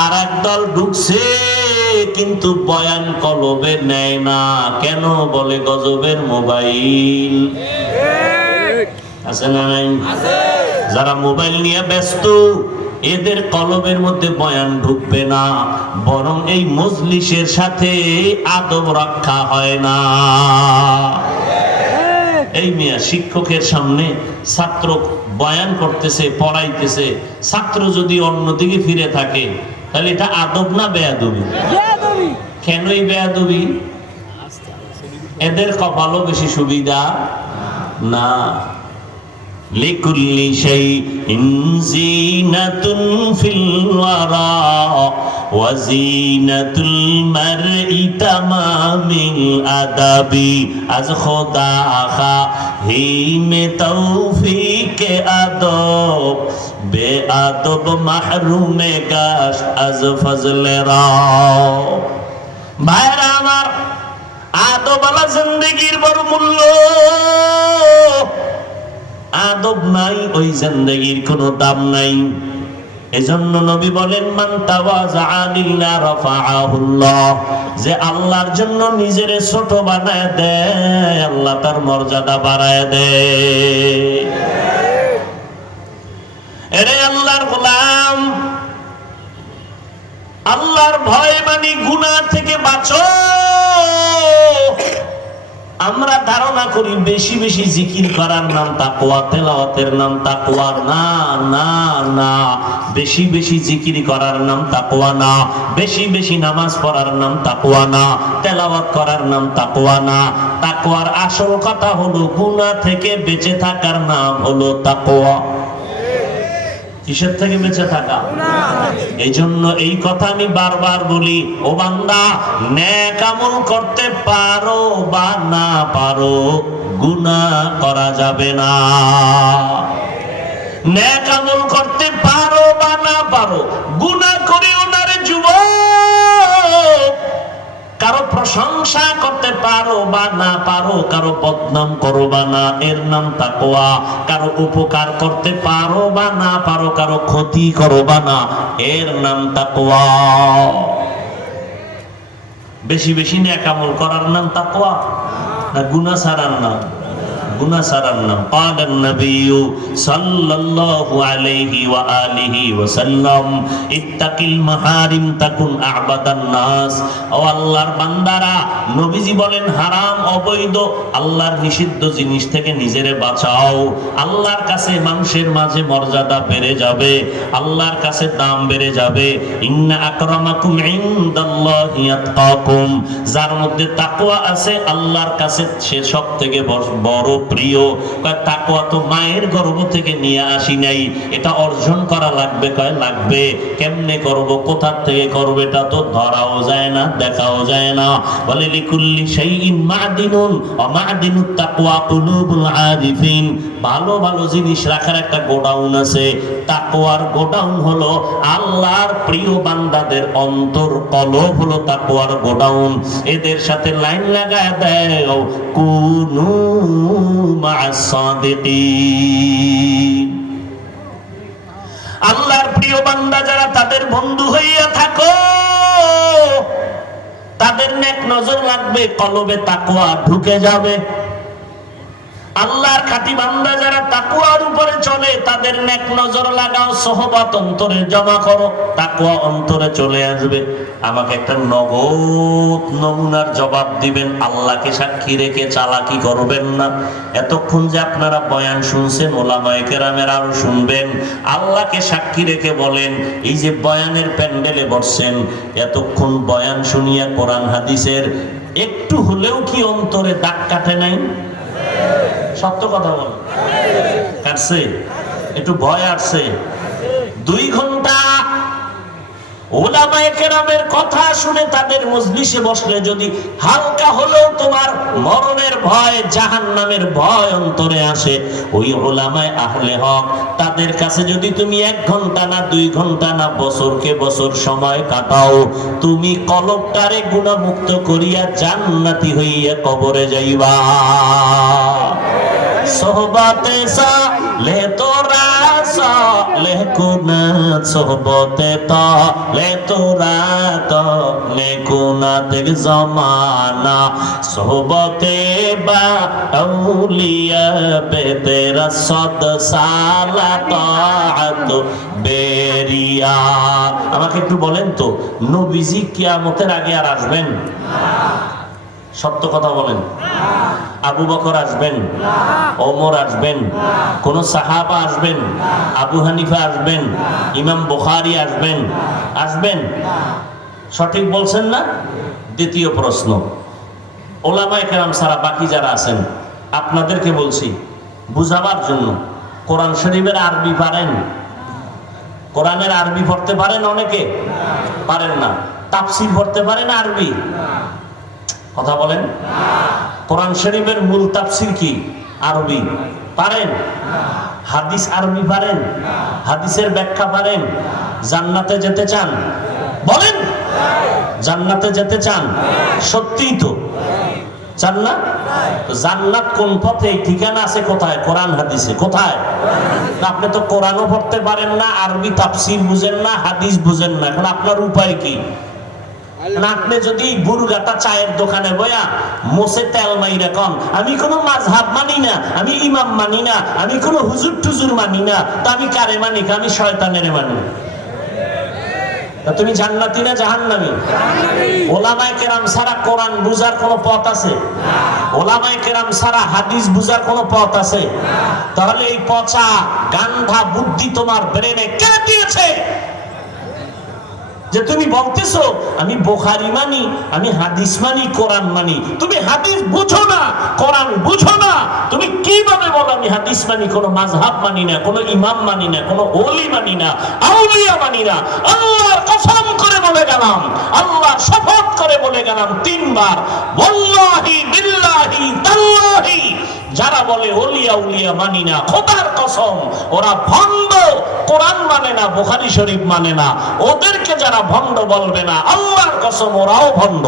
আর একদল ঢুকছে কিন্তু বয়ান কলবে নেয় না। কেন? বলে গজবের মোবাইল আছে না নাই? যারা মোবাইল নিয়ে ব্যস্ত এদের কলবের মধ্যে বয়ান ঢুকবে না, বরং এই মজলিসের সাথে আদব রক্ষা হয় না। এই মিয়া শিক্ষকের সামনে ছাত্র বয়ান করতেছে, পড়াইতেছে, ছাত্র যদি অন্যদিকে ফিরে থাকে তাহলে এটা আদব না বেয়াদবি? কেনই বেয়াদবি? এদের কপালও বেশি সুবিধা না। লিকুল্লি শাইইন যিনাতুন ফিল ওয়ারা ওয়া যিনাতুল মারই তামামিল আদাবি। আজ খোদা খাহি মে তৌফিকে আদব বেআদব মাহরুমে গাশ আজ ফজলে রাও। ভাইরা আমার, আদবওয়ালা জিন্দেগির বড় মূল্য। আদব নাই ওই জিন্দেগির কোনো দাম নাই। এজন্য নবী বলেন মান তাওয়াজা লিল্লাহ রাফাআহুল্লাহ, যে আল্লাহর জন্য নিজের ছোট বানায় দেয় আল্লাহ তার মর্যাদা বাড়ায় দেয়। এরে আল্লাহর গোলাম, আল্লাহর ভয় মানে গুনাহ থেকে বাঁচো। আমরা ধারণা করি বেশি বেশি জিকির করার নাম তাকওয়া, তেলাওয়াতের নাম তাকওয়া। না না না, বেশি বেশি জিকির করার নাম তাকওয়া না, বেশি বেশি নামাজ পড়ার নাম তাকওয়া না, তেলাওয়াত করার নাম তাকওয়া না। তাকওয়ার আসল কথা হলো গুনাহ থেকে বেঁচে থাকার নাম হলো তাকওয়া। কিসের থেকে বেঁচে থাকা? এই জন্য এই কথা আমি বারবার বলি, ও বান্দা, নেক আমল করতে পারো বা না পারো, গুনাহ করা যাবে না। নেক আমল করতে পারো বা না পারো, গুনাহ করিও না রে যুবক। কারো প্রশংসা করতে পারো বা না পারো, কারো বদনাম করো বা না, এর নাম তাকওয়া। কারো উপকার করতে পারো বা না পারো, কারো ক্ষতি করো বা না, এর নাম তাকওয়া। বেশি বেশি নেক আমল করার নাম তাকওয়া না গুনাহ ছাড়ার নাম? গুনাহ ছাড়ার নাম। ক্বালান নবিয়্যু সাল্লাল্লাহু আলাইহি ওয়া আলিহি ওয়া সাল্লাম ইত্তাকিল মাহারিম তাকুন আ'বাদান নাস। ও আল্লাহর বান্দারা, নবীজি বলেন হারাম অবৈধ আল্লাহর নিষিদ্ধ জিনিস থেকে নিজেরে বাঁচাও। আল্লাহর কাছে মানুষের মাঝে মর্যাদা বেড়ে যাবে, আল্লাহর কাছে দাম বেড়ে যাবে। ইন্না আকরামাকুম ইনদাল্লাহি আতকাকুম, যার মধ্যে তাকওয়া আছে আল্লাহর কাছে সে সবথেকে বড় প্রিয়। তাকওয়া তো মায়ের গর্ভ থেকে নিয়ে আসি নাই, এটা অর্জন করা লাগবে। কয় লাগবে। কেমনে করব, কোথা থেকে করব, এটা তো ধরাও যায় না, দেখাও যায় না। বলে লিকুল্লি শাইইন মাদিনুন ওয়া মাদিনুত তাকওয়া কুলুবুল আরিফিন। ভালো ভালো জিনিস রাখার একটা গোডাউন আছে। তাকওয়ার গোডাউন হলো আল্লাহর প্রিয় বান্দাদের অন্তর, কলব হলো তাকওয়ার গোডাউন। এদের সাথে লাইন লাগায় দেও, কুনু মা'আস সাদিকিন। আল্লাহর প্রিয় বান্দা যারা, তাদের বন্ধু হইয়া থাকো। তাদের নেক নজর লাগবে, কলবে তাকওয়া ঢুকে যাবে। আল্লাহর খাঁটি বান্দা যারা তাকওয়ার উপরে চলে, তাদের নেক নজর লাগাও, সোহবত অন্তরে জমা করো, তাকওয়া অন্তরে চলে আসবে। আমাকে একটা নগদ নমুনার জবাব দিবেন, আল্লাহকে সাক্ষী রেখে চালাকি করবেন না। এতক্ষণ যে আপনারা বয়ান শুনছেন, ওলামায়ে কেরামের আরো শুনবেন। আল্লাহকে সাক্ষী রেখে বলেন, এই যে বয়ানের প্যান্ডেলে বসছেন, এতক্ষণ বয়ান শুনিয়া কোরআন হাদিসের একটু হলেও কি অন্তরে দাগ কাটে নাই? সত্য কথা বল, কাটছে? একটু ভয় আসছে? 2 ঘন্টা উলামায়ে কেরামের কথা শুনে তাদের মজলিসে বসলে যদি হালকা হলেও তোমার মরণের ভয়, জাহান্নামের ভয় অন্তরে আসে, ওই উলামায়ে আহলে হক তাদের কাছে যদি তুমি 1 ঘন্টা না 2 ঘন্টা না বছরকে বছর সময় কাটাও, তুমি কলবটারে গুনাহমুক্ত করিয়া জান্নাতি হইয়া কবরে যাইবা। সোহবাতে সালে তোরা লেকুনাত সোহবতে তলে তোরা তলে কুনাতের জমানা সোহবতে বা আউলিয়া পেতে রসদ সালা তাআত বেরিয়া। আমাকে একটু বলেন তো, নবীজি কিয়ামতের আগে আর আসবেন? সত্য কথা বলেন। আবু বকর আসবেন? ওমর আসবেন? কোন সাহাবা আসবেন? আবু হানিফা আসবেন? ইমাম বুখারী আসবেন? আসবেন? সঠিক বলছেন না? দ্বিতীয় প্রশ্ন, ওলামায়ে কেরাম ছাড়া বাকি যারা আছেন আপনাদেরকে বলছি বুঝাবার জন্য, কোরআন শরীফের আরবি পারেন? কোরআনের আরবি পড়তে পারেন? অনেকে পারেন না। তাফসীর পড়তে পারেন আরবি? কথা বলেন। কোরআন শরীফের মূল তাফসীর কি? আরবি। পারেন? হাদিস আরবি পারেন? হাদিসের ব্যাখ্যা পারেন? জান্নাতে যেতে চান? বলেন, জান্নাতে যেতে চান? সত্যিই তো চান না? জান্নাত কোন পথে, ঠিকানা আছে কোথায়? কোরআন হাদিসে। কোথায়? আপনি তো কোরআনও পড়তে পারেন না, আরবি তাফসীর বুঝেন না, হাদিস বুঝেন না, এখন আপনার উপায় কি? আপনি যদি বুরগাটা চায়ের দোকানে বয়া মোসে তেল মাইরা কন আমি কোনো মাযহাব মানি না, আমি ইমাম মানি না, আমি কোনো হুজুর টুজুর মানি না, তা আমি কারে মানি? আমি শয়তানের মানি। তা তুমি জান্নাতি না জাহান্নামী? ওলামায়ে কেরাম ছাড়া কোরআন বুঝার কোনো পথ আছে? ওলামায়ে কেরাম ছাড়া হাদিস বুঝার কোনো পথ আছে? তাহলে এই পচা গান্ধা বুদ্ধি তোমার ব্রেনে কে দিয়েছে যে তুমি বলতেছো আমি বুখারী মানি, আমি হাদিস মানি, কোরআন মানি? তুমি হাদিস বুঝো না, কোরআন বুঝো না, তুমি কিভাবে বলো আমি হাদিস মানি? কোনো মাযহাব মানি না, কোনো ইমাম মানি না, কোনো ওলি মানি না, আউলিয়া মানি না। আল্লাহর কসম করে বলে গেলাম, আল্লাহর শপথ করে বলে গেলাম তিনবার, ওয়াল্লাহি বিল্লাহি তাল্লাহি, যারা বলে ওলিয়া উলিয়া মানি না, খোদার কসম ওরা ভণ্ড। কোরআন মানে না, বুখারী শরীফ মানে না, ওদেরকে যারা ভণ্ড বলবে না, আল্লাহর কসম ওরাও ভণ্ড।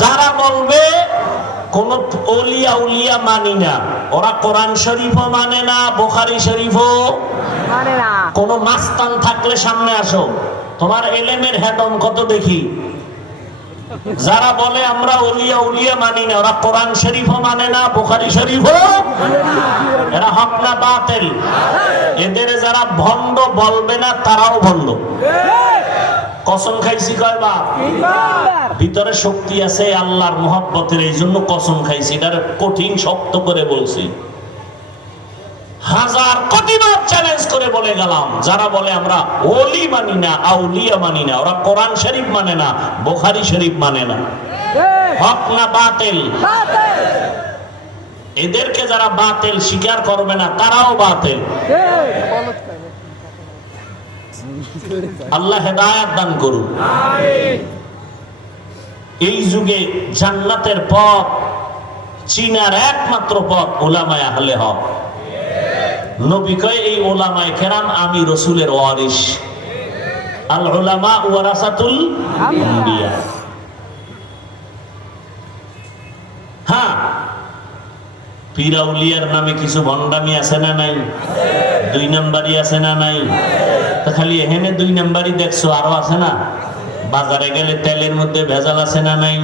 যারা বলবে কোন ওলিয়া উলিয়া মানি না, ওরা কোরআন শরীফও মানে না, বুখারী শরীফও মানে না। কোন মাস্তান থাকলে সামনে আসো, তোমার এলেমের হেদম কত দেখি। যারা বলে আমরা ওলিয়া উলিয়া মানি না, ওরা কোরআন শরীফও মানে না, বুখারী শরীফও, এরা হক না বাতিল? এদের যারা ভণ্ড বলবে না তারাও ভণ্ড। কসম খাইছি কয়বার? ভিতরে শক্তি আছে আল্লাহর মহব্বতের, এই জন্য কসম খাইছি, এটার কঠিন শক্ত করে বলছি। হাজার কোটিবার চ্যালেঞ্জ করে বলে গেলাম, যারা বলে আমরা ওলি মানি না, আউলিয়া মানি না, ওরা কোরআন শরীফ মানে না, বুখারী শরীফ মানে না। হক না বাতিল? এদেরকে যারা বাতিল স্বীকার করবে না তারাও বাতিল। আল্লাহ হেদায়েত দান করুন। এই যুগে জান্নাতের পথ চিনার একমাত্র পথ উলামায়ে আহলে হক। নবী কয় এই উলামায়ে কেরাম আমি রাসূলের ওয়ারিস, আল উলামা ওয়ারাসাতুল আম্বিয়া। হ্যাঁ, পীর আউলিয়ার নামে কিছু ভণ্ডামি আছে না নাই? দুই নাম্বারই আছে না নাই? তা খালি এখানে দুই নাম্বারই দেখছো, আরো আছে না? বাজারে গেলে তেলের মধ্যে ভেজাল আছে না নাই?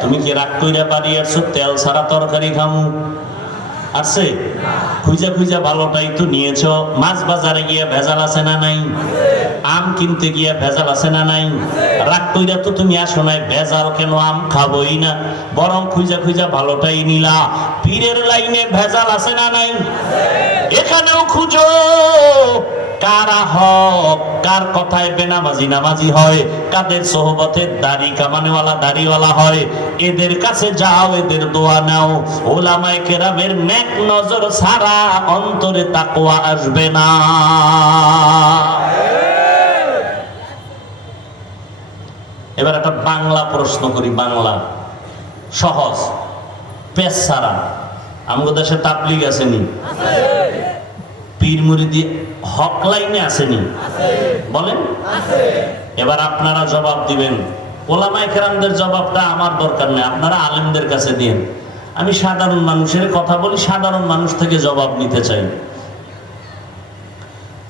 তুমি কি রাগ কইরা বাড়ি আসছো তেল ছাড়া তরকারি খামু? আছে? খুঁজা খুঁজা ভালোটাই তো নিয়েছ। মাছ বাজারে গিয়া ভেজাল আছে না নাই? আম কিনতে গিয়া ভেজাল আছে না নাই? রাগ কইরা তো তুমি আসো নাই, ভেজাল কেন, আম খাবোই না, বরং খুঁজা খুঁজা ভালোটাই নিলা। পীরের লাইনে ভেজাল আছে না নাই? এখানেও খুঁজো কারা হক, কার কথায় বেনামাজি নামাজি হয়, কাদের সোহবতে দাড়ি কামানেওয়ালা দাড়িওয়ালা হয়, এদের কাছে যাও, এদের দোয়া নাও। উলামায়ে কেরামের নেক নজর ছাড়া অন্তরে তাকওয়া আসবে না। এবার একটা বাংলা প্রশ্ন করি, বাংলা সহজ, পেশ ছাড়া। আমাদের দেশে তাবলীগ আসেনি? পীর মুরিদি হক লাইনে আসেনি? বলেন। এবার আপনারা জবাব দিবেন। ওলামায়ে কেরামদের জবাবটা আমার দরকার নেই, আপনারা আলেমদের কাছে দিন। আমি সাধারণ মানুষের কথা বলি, সাধারণ মানুষ থেকে জবাব নিতে চাই।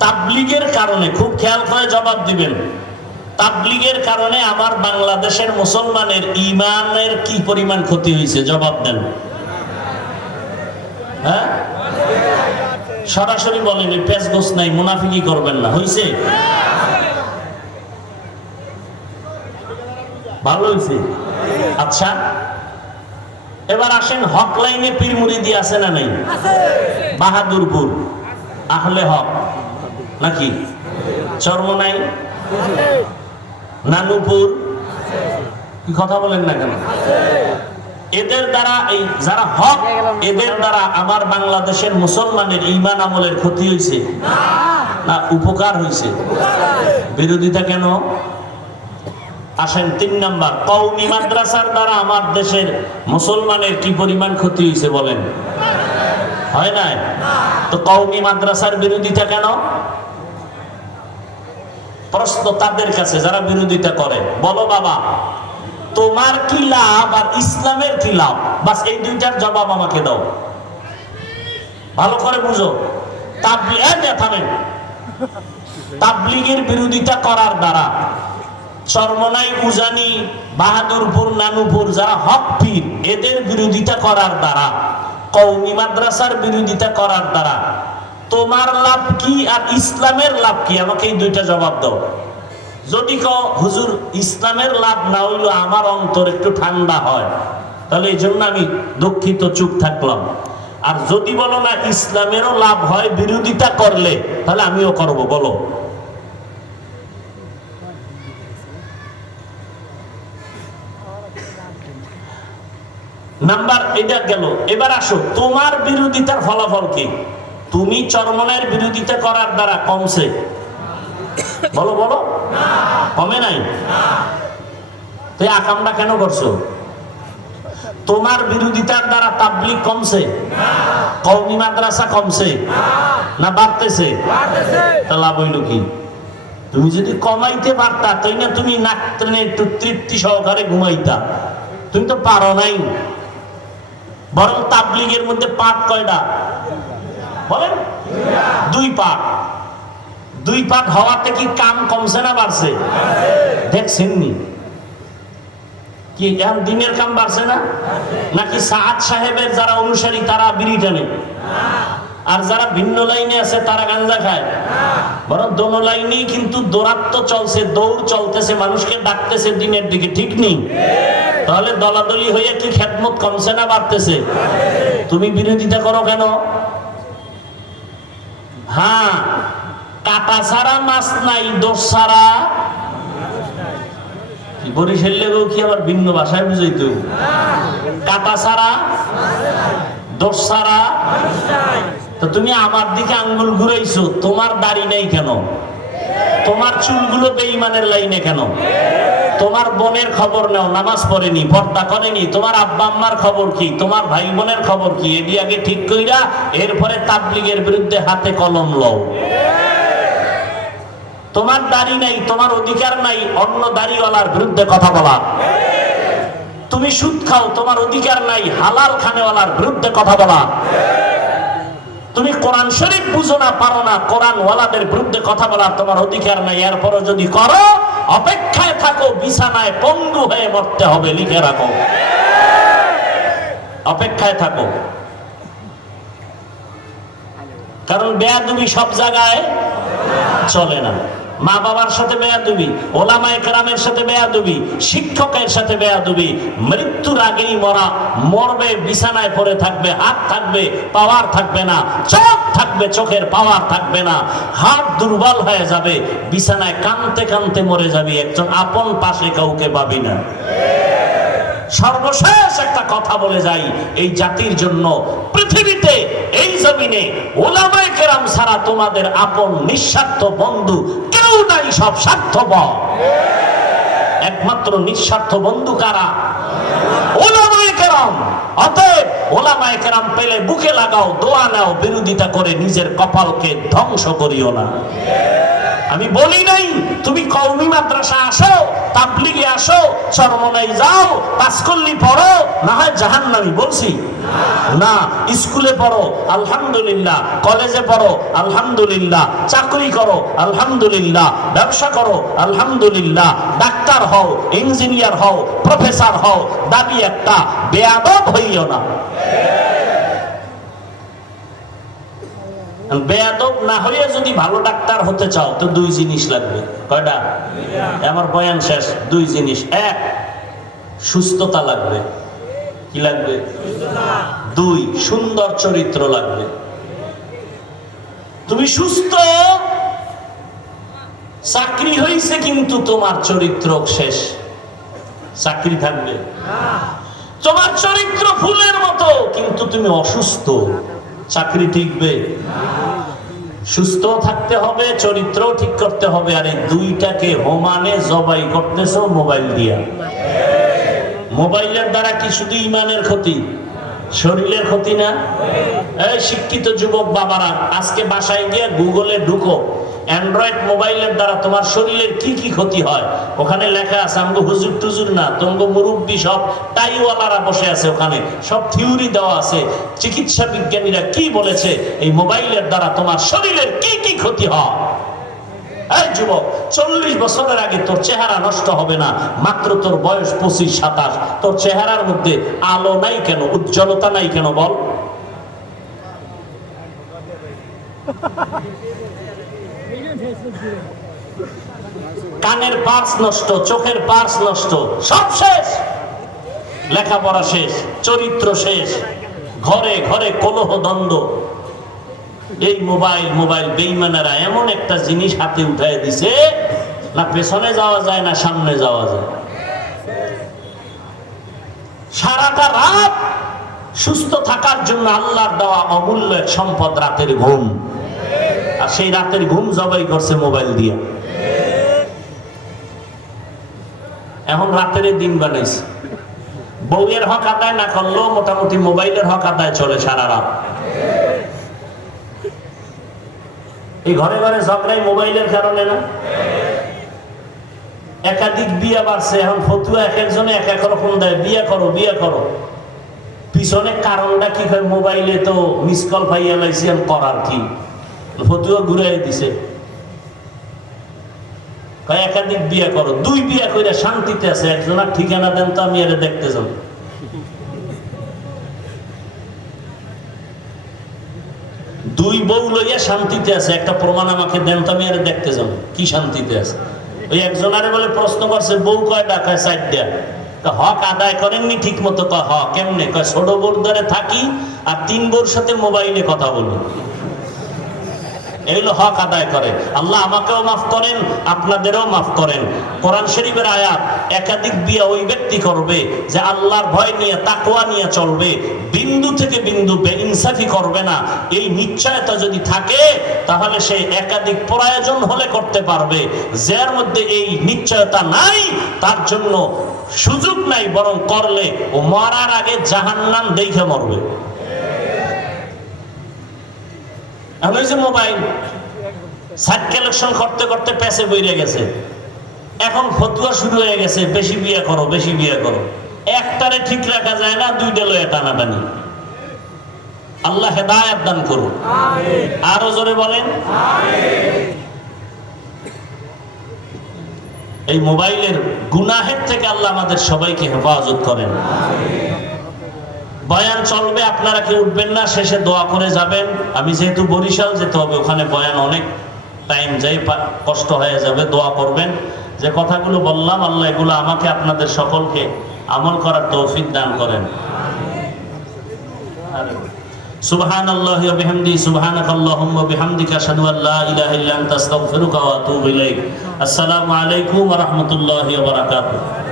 তাবলীগের কারণে, খুব খেয়াল করে জবাব দিবেন, তাবলীগের কারণে আমার বাংলাদেশের মুসলমানের ঈমানের কি পরিমাণ ক্ষতি হয়েছে? জবাব দেন। হ্যাঁ, সরাসরি বলেন, পেঁচগোছ নাই, মুনাফিকি করবেন না। হইছে? ভালো হয়েছে। আচ্ছা, এবার আসেন হক লাইনে পীর মুরিদি আছে না নাই? বাহাদুরপুর আহলে হক নাকি? চরমনাই, নানুপুর, কি কথা বলেন না কেন? এদের দ্বারা, এই যারা হক, এদের দ্বারা আমার বাংলাদেশের মুসলমানের ঈমান আমলের ক্ষতি হয়েছে না উপকার হয়েছে? বিরোধিতা কেন? আসেন 3 নাম্বার, কওমি মাদ্রাসার দ্বারা আমার দেশের মুসলমানের কি পরিমাণ ক্ষতি হয়েছে বলেন? হয় না? তো কওমি মাদ্রাসার বিরোধিতা কেন? প্রশ্ন তাদের কাছে যারা বিরোধিতা করে, বলো বাবা তোমার কি লাভ আর ইসলামের কি লাভ? বাস এই দুইটার জবাব আমাকে দাও, ভালো করে বুঝো। তাবলীগের বিরোধিতা করার দ্বারা চরমনাই, উজানি, বাহাদুরপুর, নানুপুর যারা হক পীর, এদের বিরোধিতা করার দ্বারা, কওমি মাদ্রাসার বিরোধিতা করার দ্বারা তোমার লাভ কি আর ইসলামের লাভ কি? আমাকে এই দুইটা জবাব দাও। যদি কও হুজুর ইসলামের লাভ না হইলো আমার অন্তর একটু ঠান্ডা হয়, তাহলে এই জন্য আমি দুঃখিত, চুপ থাকলাম। আর যদি বলো না ইসলামেরও লাভ হয় বিরোধিতা করলে, তাহলে আমিও করব। বলো। নাম্বার এটা গেল। এবার আসো তোমার বিরোধিতার ফলাফল কি? তুমি চরমনাইয়ের বিরোধিতা করার দ্বারা কমছে? বলো বলো, কমে নাই? তুই আকামটা কেন করছো? তোমার বিরোধিতার দ্বারা তাবলীগ কমছে? কওমি মাদ্রাসা কমছে না বাড়তেছে? তা লাভ হইল কি? তুমি যদি কমাইতে পারতা, তাই না তুমি নাক টেনে একটু তৃপ্তি সহকারে ঘুমাইতা। তুমি তো পারো নাই। বরং তাবলীগের মধ্যে পাঠ কয়টা বলেন? 2 পাঠ। 2 পাঠ হওয়াতে কি কাম কমছে না বাড়ছে? দেখছেন নি কি এখন দিনের কাম বাড়ছে না? নাকি সাআদ সাহেবের যারা অনুসারী তারা বিড়ি টানে, আর যারা ভিন্ন লাইনে আছে তারা গাঞ্জা খায়? বরং দোনো লাইনেই কিন্তু দৌরাত্ম চলছে, দৌড় চলতেছে, মানুষকে ডাকতেছে দিনের দিকে, ঠিক নেই? তাহলে দলাদলি হয়ে কি খেদমত কমছে না বাড়তেছে? তুমি বিরোধিতা করো কেন? হ্যাঁ, কাটা ছাড়া মাছ নাই, দোষ ছাড়া। বরিশাল লেগেও কি আবার ভিন্ন ভাষায় বুঝাইতো? কাটা ছাড়া, দোষ ছাড়া। তো তুমি আমার দিকে আঙ্গুল ঘুরাইছো, তোমার দাড়ি নেই কেন? তোমার চুলগুলো বেঈমানের লাইনে কেন? তোমার বোনের খবর নাও, নামাজ পড়েনি, পর্দা করেনি, তোমার আব্বা আম্মার খবর কি? তোমার ভাই বোনের খবর কি? এটি আগে ঠিক কইরা এরপরে তাবলীগের বিরুদ্ধে হাতে কলম লও। তোমার দাড়ি নাই, তোমার অধিকার নাই অন্য দাড়িওয়ালার বিরুদ্ধে কথা বলা। তুমি সুদ খাও, তোমার অধিকার নাই হালাল খানেওয়ালার বিরুদ্ধে কথা বলা। তুমি কোরআন শরীফ বুঝো না, পারো না, কোরআন ওয়ালাদের বিরুদ্ধে কথা বলার তোমার অধিকার নাই। এরপরও যদি করো, অপেক্ষায় থাকো, বিছানায় পঙ্গু হয়ে মরতে হবে, লিখে রাখো। অপেক্ষায় থাকো, কারণ বেয়াদবি সব জায়গায় চলে না। মা বাবার সাথে বেয়াদবি, ওলামায়ে কেরামের সাথে বেয়াদবি, শিক্ষকের সাথে বেয়াদবি। মৃত্যুর আগেই মরা, মরবে, বিছানায় পড়ে থাকবে, হাত থাকবে, পাওয়ার থাকবে না, চোখ থাকবে, চোখের পাওয়ার থাকবে না, হাত দুর্বল হয়ে যাবে, বিছানায় কাঁদতে কাঁদতে মরে যাবি, একজন আপন পাশে কাউকে পাবি না। সর্বশেষ একটা কথা বলে যাই, এই জাতির জন্য পৃথিবীতে, এই জমিনে ওলামায়ে কেরাম ছাড়া তোমাদের আপন নিঃস্বার্থ বন্ধু কেউ নাই, সব স্বার্থপর। একমাত্র নিঃস্বার্থ বন্ধু কারা? ওলামায়ে কেরাম। অতএব ওলামায়ে কেরাম পেলে বুকে লাগাও, দোয়া নাও, বিরোধিতা করে নিজের কপালকে ধ্বংস করিও না। আমি বলি নাই তুমি কওমি মাদ্রাসা আসো, তাবলীগে আসো, চরমনাই যাও, পাঁচকল্লি পড়ো, না হয় জাহান্নামী, বলছি? না। স্কুলে পড়ো আলহামদুলিল্লাহ, কলেজে পড়ো আলহামদুলিল্লাহ, চাকরি করো আলহামদুলিল্লাহ, ব্যবসা করো আলহামদুলিল্লাহ, ডাক্তার হও, ইঞ্জিনিয়ার হও, প্রফেসর হও, দাবি একটা, বেয়াদব হইও না। বেয়াদব না হইয়া যদি ভালো ডাক্তার হতে চাও তো দুই জিনিস লাগবে। কয়টা? আমার বয়ান শেষ। দুই জিনিস। এক, সুস্থতা লাগবে। কি লাগবে? দুই, সুন্দর চরিত্র লাগবে। তুমি সুস্থ, চাকরি হইছে কিন্তু তোমার চরিত্র শেষ, চাকরি থাকবে। তোমার চরিত্র ফুলের মতো কিন্তু তুমি অসুস্থ, চাকরি টিকবে? সুস্থ থাকতে হবে, চরিত্রও ঠিক করতে হবে। আর এই দুইটাকে হোমানে জবাই করতেছো মোবাইল দিয়া। মোবাইলের দ্বারা কি শুধু ইমানের ক্ষতি, শরীরের ক্ষতি না? এই শিক্ষিত যুবক বাবারা, আজকে বাসায় গিয়ে গুগলে ঢুকো, অ্যান্ড্রয়েড মোবাইলের দ্বারা তোমার শরীরের কি কি ক্ষতি হয় ওখানে লেখা আছে। আমগো হুজুর টুজুর না, তোমাকে মুরব্বী সব টাইওয়ালারা বসে আছে, ওখানে সব থিওরি দেওয়া আছে। চিকিৎসা বিজ্ঞানীরা কি বলেছে এই মোবাইলের দ্বারা তোমার শরীরের কি কি ক্ষতি হয়। এই যুবক, 40 বছরের আগে তোর চেহারা নষ্ট হবে না, মাত্র তোর বয়স 25-27। তোর চেহারার মধ্যে আলো নাই কেন, উজ্জ্বলতা নাই কেন বল? কানের পার্স নষ্ট, চোখের পার্স নষ্ট, সব শেষ। লেখাপড়া শেষ, চরিত্র শেষ, ঘরে ঘরে কলহ দ্বন্দ্ব। এই মোবাইল মোবাইল বেঈমানেরা এমন একটা জিনিস হাতে উঠায় দিছে, না পেছনে যাওয়া যায় না সামনে যাওয়া যায়। সারাটা রাত সুস্থ থাকার জন্য আল্লাহর দেওয়া অমূল্য এক সম্পদ রাতের ঘুম, আর সেই রাতের ঘুম জবাই করছে মোবাইল দিয়ে। এখন রাতের দিন বানাইছে। বউয়ের হক আদায় না করলেও মোটামুটি মোবাইলের হক আদায় চলে সারা রাত। এই ঘরে ঘরে ঝগড়াই মোবাইলের কারণে না? একাধিক বিয়া বাড়ছে, এখন ফতুয়া এক একজনে এক এক রকম দেয়, বিয়া করো বিয়া করো। পিছনে কারণটা কি? মোবাইলে তো মিস কল পাইয়া লাইছি, করার কি? ফতুয়া ঘুরাই দিছে, একাধিক বিয়া করো। দুই বিয়া করে শান্তিতে আছে, একজনের ঠিকানা দেন তো আমি এর দেখতে যাব। দুই বউ লইয়া শান্তিতে আছে, একটা প্রমাণ আমাকে দেন তো আমি এর দেখতে যাব কি শান্তিতে আছে। ওই একজনারে বলে প্রশ্ন করছে, বউ কয়টা? কয় 4টা। হক আদায় করেননি ঠিক মতো? কয় হক কেমনে? কয় ছোট বউর ধরে থাকি আর 3 বউর সাথে মোবাইলে কথা বলি, এগুলো হক আদায় করে। আল্লাহ আমাকেও মাফ করেন, আপনাদেরও মাফ করেন। কোরআন শরীফের আয়াত, একাধিক বিয়ে ওই ব্যক্তি করবে যে আল্লাহর ভয় নিয়ে তাকওয়া নিয়ে চলবে, বিন্দু থেকে বিন্দু বেইনসাফি করবে না। এই নিশ্চয়তা যদি থাকে তাহলে সে একাধিক প্রয়োজন হলে করতে পারবে। যার মধ্যে এই নিশ্চয়তা নাই তার জন্য সুযোগ নাই, বরং করলে ও মরার আগে জাহান্নাম দেখে মরবে। মোবাইল সাইট কালেকশন করতে করতে পেছে বইরে গেছে, এখন ফতুয়া শুরু হয়ে গেছে, বেশি বিয়ে করো বেশি বিয়ে করো। একটারে ঠিক রাখা যায় না, দুইটা লয়ে টানাটানি। আল্লাহ হেদায়েত দান করুন। আরো জোরে বলেন। এই মোবাইলের গুনাহের থেকে আল্লাহ আমাদের সবাইকে হেফাজত করেন। বয়ান চলবে, আপনারা কেউ উঠবেন না, শেষে দোয়া করে যাবেন। আমি যেহেতু বরিশাল যেতে হবে, ওখানে বয়ান অনেক টাইম যাই, কষ্ট হয়ে যাবে। দোয়া করবেন। যে কথাগুলো বললাম আল্লাহ এগুলো আমাকে আপনাদের সকলকে আমল করার তৌফিক দান করেন। সুবহানাল্লাহি ওয়া বিহামদিহি, সুবহানাকাল্লাহুম্মা ওয়া বিহামদিকা, আশহাদু আল লা ইলাহা ইল্লা আনতা, আস্তাগফিরুকা ওয়া আতুবু ইলাইক। আসসালামু আলাইকুম ওয়া রাহমাতুল্লাহি ওয়া বারাকাতুহু।